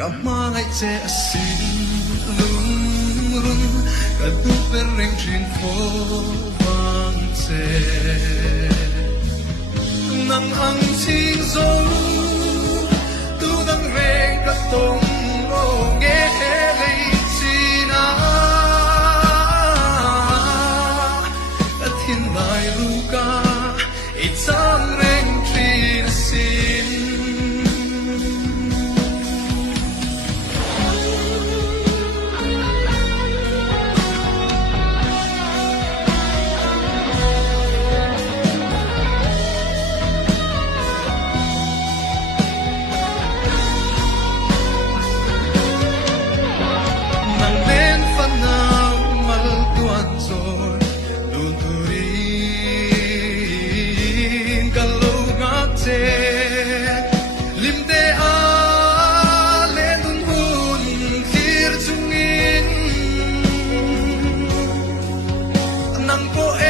Kamay che asin lung run Kadu pereng jing fo vang che Nang ang sing zong Tu dang reng katong lo nghe lei china At hinay luka Itam reng trin asin Nang poe